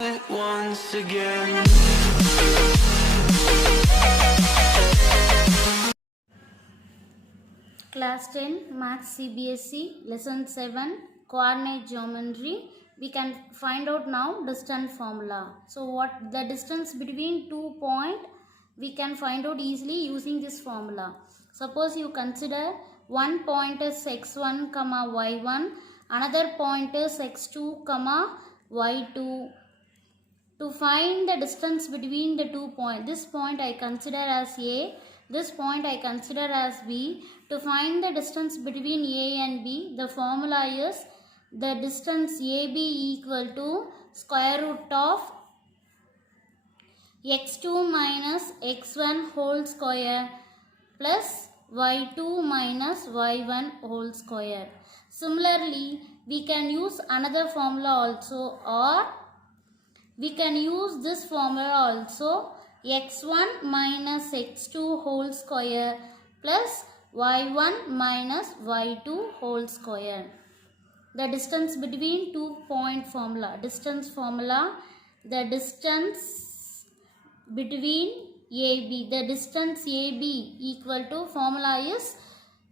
it once again. Class 10 Maths CBSE Lesson 7 Coordinate Geometry. We can find out now distance formula. So what the distance between 2 points we can find out easily using this formula. Suppose you consider one point is x1 comma y1, another point is x2 comma y2. To find the distance between the 2 points, this point I consider as A, this point I consider as B. To find the distance between A and B, the formula is the distance AB equal to square root of x2 minus x1 whole square plus y2 minus y1 whole square. Similarly, we can use another formula also, or we can use this formula also, x1 minus x2 whole square plus y1 minus y2 whole square. The distance between 2 point formula, distance formula, the distance between AB, the distance AB equal to formula is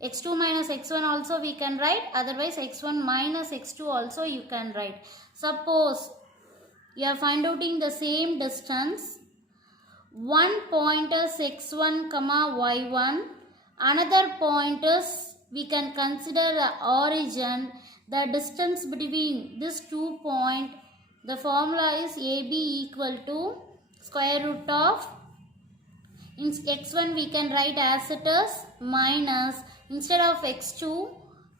x2 minus x1 also we can write, otherwise x1 minus x2 also you can write. Suppose you are finding the same distance, one point is x1 comma y1, another point is we can consider the origin. The distance between these 2 points, the formula is AB equal to square root of, in x1 we can write as it is, minus, instead of x2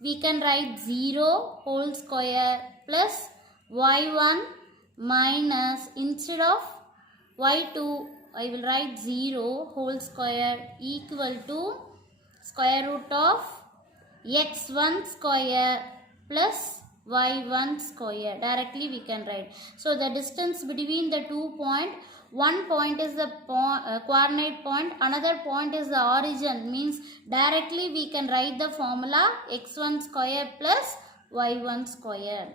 we can write 0 whole square plus y1 minus, instead of y2 I will write 0 whole square equal to square root of x1 square plus y1 square. Directly we can write. So the distance between the 2 points, one point is the coordinate point, another point is the origin, means directly we can write the formula x1 square plus y1 square.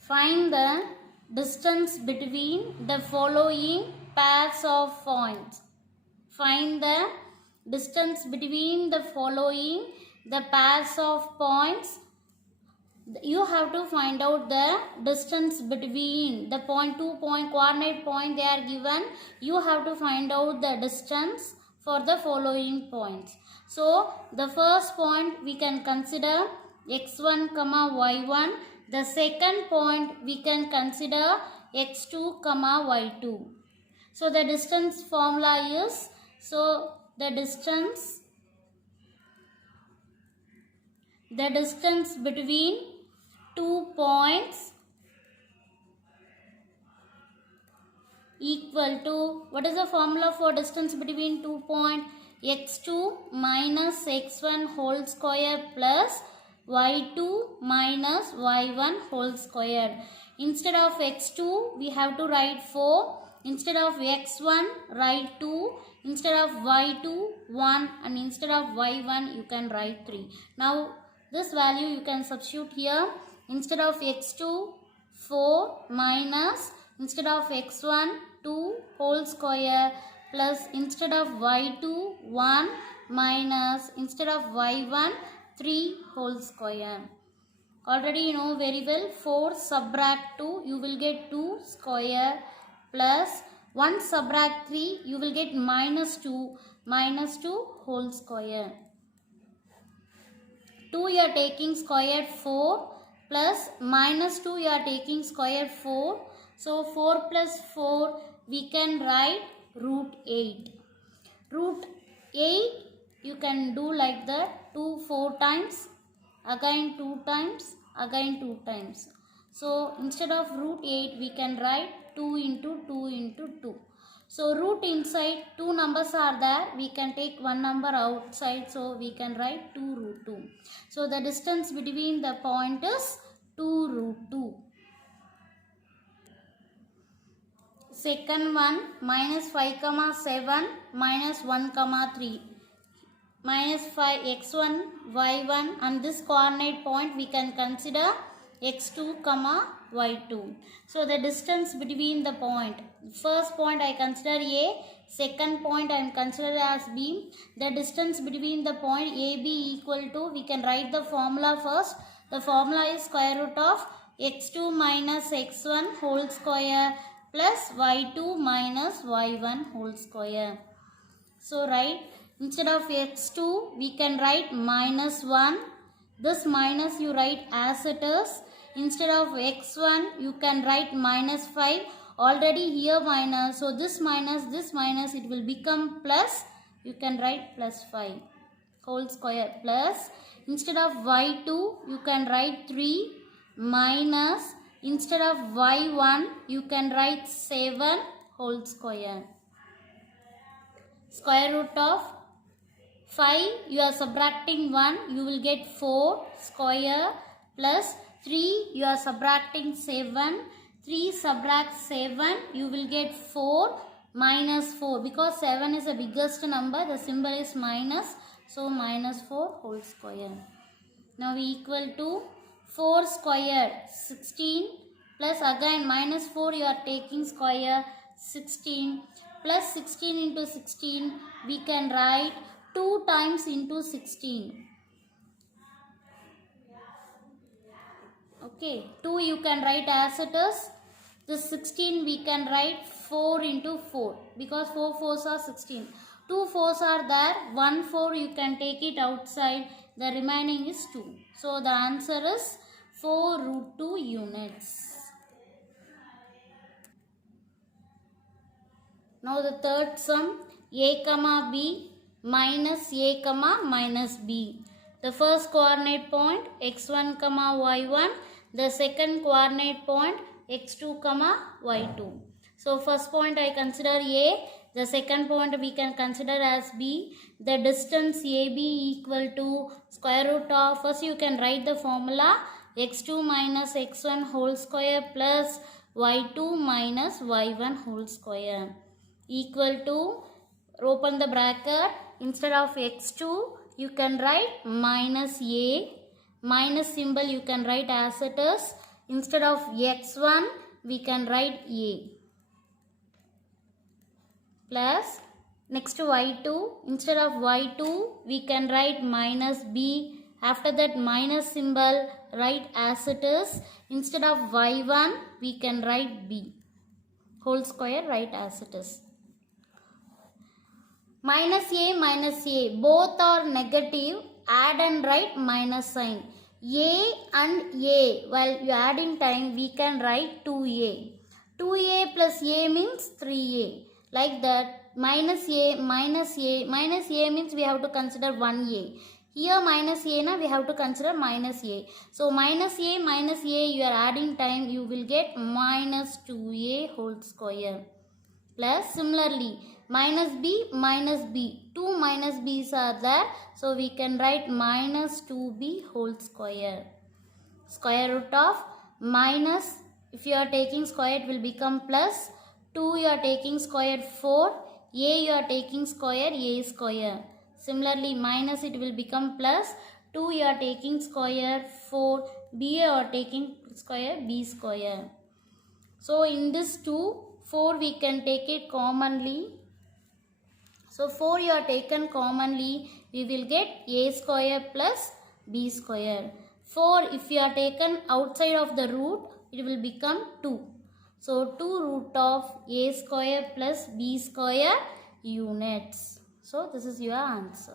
Find the distance between the following pairs of points. Find the distance between the following the pairs of points. You have to find out the distance between the point, 2 point, coordinate point they are given. You have to find out the distance for the following points. So the first point we can consider x1 comma y1. The second point we can consider x2 comma y2. So the distance formula is, so the distance between 2 points equal to, what is the formula for distance between 2 points? x2 minus x1 whole square plus y2 minus y1 whole square. Instead of x2 we have to write 4, instead of x1 write 2, instead of y2 1, and instead of y1 you can write 3. Now this value you can substitute here. Instead of x2 4 minus, instead of x1 2 whole square plus, instead of y2 1 minus, instead of y1 3 whole square. Already you know very well, 4 subtract 2 you will get 2 square plus 1 subtract 3 you will get minus 2 whole square. 2 you are taking square 4 plus minus 2 you are taking square 4. So 4 plus 4 we can write root 8. Root 8 you can do like that, 2 4 times, again 2 times, again 2 times. So instead of root 8 we can write 2 into 2 into 2. So root inside 2 numbers are there, we can take one number outside, so we can write 2 root 2. So the distance between the point is 2 root 2. Second one, minus 5 comma 7 minus 1 comma 3. Minus 5 x1 y1, and this coordinate point we can consider x2 comma y2. So the distance between the point, first point I consider A, second point I am considered as B. The distance between the point AB equal to, we can write the formula first. The formula is square root of x2 minus x1 whole square plus y2 minus y1 whole square. So write, instead of x2 we can write minus 1. This minus you write as it is. Instead of x1 you can write minus 5. Already here minus, so this minus it will become plus. You can write plus 5 whole square plus, instead of y2 you can write 3 minus, instead of y1 you can write 7 whole square. Square root of 5, you are subtracting 1, you will get 4 square plus 3, you are subtracting 7, 3 subtract 7, you will get 4 minus 4, because 7 is the biggest number, the symbol is minus, so minus 4 whole square. Now we equal to 4 square 16 plus again minus 4 you are taking square 16 plus 16 into 16 we can write 2 times into 16. Okay, 2 you can write as it is. This 16 we can write 4 into 4 because 4 4s are 16. 2 4s are there, 1 4 you can take it outside, the remaining is 2. So the answer is 4 root 2 units. Now the third sum, a comma b minus a comma minus b. The first coordinate point x1 comma y1, the second coordinate point x2 comma y2. So first point I consider a, the second point we can consider as b. The distance AB equal to square root of, first you can write the formula x2 minus x1 whole square plus y2 minus y1 whole square equal to, open the bracket, instead of x2 you can write minus a, minus symbol you can write as it is, instead of x1 we can write a plus, next to y2, instead of y2 we can write minus b, after that minus symbol write as it is, instead of y1 we can write b whole square, write as it is. Minus a, both are negative, add and write minus sign. A and a, while you adding time we can write 2a. 2a plus a means 3a. Like that, minus a means we have to consider 1a. Here minus a na, we have to consider minus a. So minus a you are adding time, you will get minus 2a whole square. Plus similarly minus b, 2 minus b's are there, so we can write minus 2b whole square. Square root of minus, if you are taking square it will become plus, 2 you are taking square 4, a you are taking square a square. Similarly minus it will become plus, 2 you are taking square 4, b you are taking square b square. So in this 2, 4 we can take it commonly. So 4 you are taken commonly, we will get a square plus b square. 4 if you are taken outside of the root, it will become 2. So 2 root of a square plus b square units. So this is your answer.